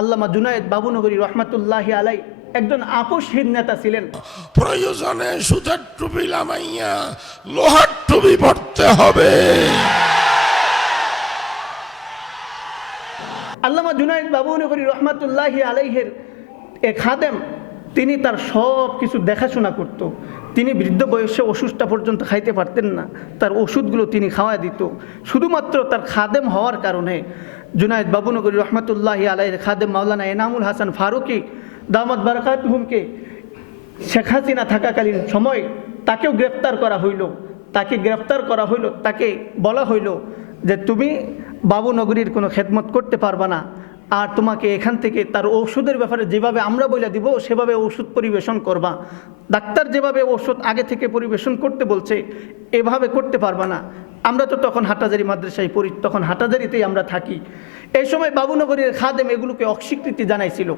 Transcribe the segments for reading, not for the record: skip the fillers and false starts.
আল্লামা জুনায়েদ বাবুনগরী রহমাতুল্লাহি আলাই একজন আপোষহীন নেতা ছিলেন। প্রয়োজনে সুতার টুপি লামাইয়া লোহার টুপি পড়তে হবে। আল্লামা জুনায়েদ বাবুনগরী রহমাতুল্লাহি আলাইহের এক খাদেম, তিনি তার সব কিছু দেখাশোনা করত। তিনি বৃদ্ধ বয়সে ওষুধটা পর্যন্ত খাইতে পারতেন না, তার ওষুধগুলো তিনি খাওয়া দিত। শুধুমাত্র তার খাদেম হওয়ার কারণে জুনায়েদ বাবুনগরী রহমাতুল্লাহি আলাইহির খাদেম মাওলানা এনামুল হাসান ফারুকী দামাত বারাকাতুহুমকে শেখ হাসিনা থাকাকালীন সময় তাকেও গ্রেফতার করা হইল। তাকে বলা হইল যে তুমি বাবুনগরীর কোনো খেদমত করতে পারবা না, আর তোমাকে এখান থেকে তার ওষুধের ব্যাপারে যেভাবে আমরা বলে দিব সেভাবে ওষুধ পরিবেশন করবা। ডাক্তার যেভাবে ওষুধ আগে থেকে পরিবেশন করতে বলছে এভাবে করতে পারবা না। আমরা তো তখন হাটাজারি মাদ্রাসায় পড়ি, তখন হাটাজারিতেই আমরা থাকি। এই সময় বাবুনগরীর খাদেম এগুলোকে অস্বীকৃতি জানাইছিল।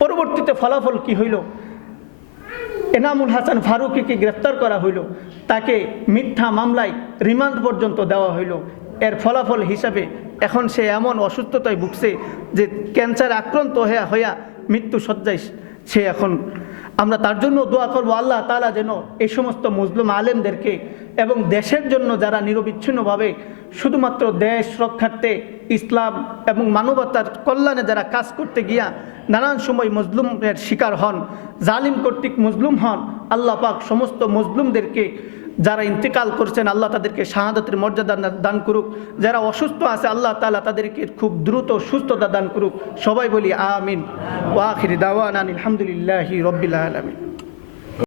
পরবর্তীতে ফলাফল কি হইল? এনামুল হাসান ফারুকীকে গ্রেফতার করা হইল, তাকে মিথ্যা মামলায় রিমান্ড পর্যন্ত দেওয়া হইল। এর ফলাফল হিসাবে এখন সে এমন অসুস্থতায় ভুগছে যে ক্যান্সার আক্রান্ত হইয়া মৃত্যু শয্যায় সে এখন। আমরা তার জন্য দোয়া করব, আল্লাহ তাআলা যেন এই সমস্ত মুসলিম আলেমদেরকে এবং দেশের জন্য যারা নিরবিচ্ছিন্নভাবে শুধুমাত্র দেশ রক্ষার্থে ইসলাম এবং মানবতার কল্যাণে যারা কাজ করতে গিয়া নানান সময় মজলুমের শিকার হন, জালিম কর্তৃক মজলুম হন, আল্লাহ পাক সমস্ত মজলুমদেরকে যারা ইন্তেকাল করছেন আল্লাহ তাদেরকে শাহাদাতের মর্যাদা দান করুক। যারা অসুস্থ আছে আল্লাহ তাআলা তাদেরকে খুব দ্রুত সুস্থতা দান করুক। সবাই বলি আমিন। ওয়া আখিরি দাওয়ানা আলহামদুলিল্লাহি রাব্বিল আলামিন।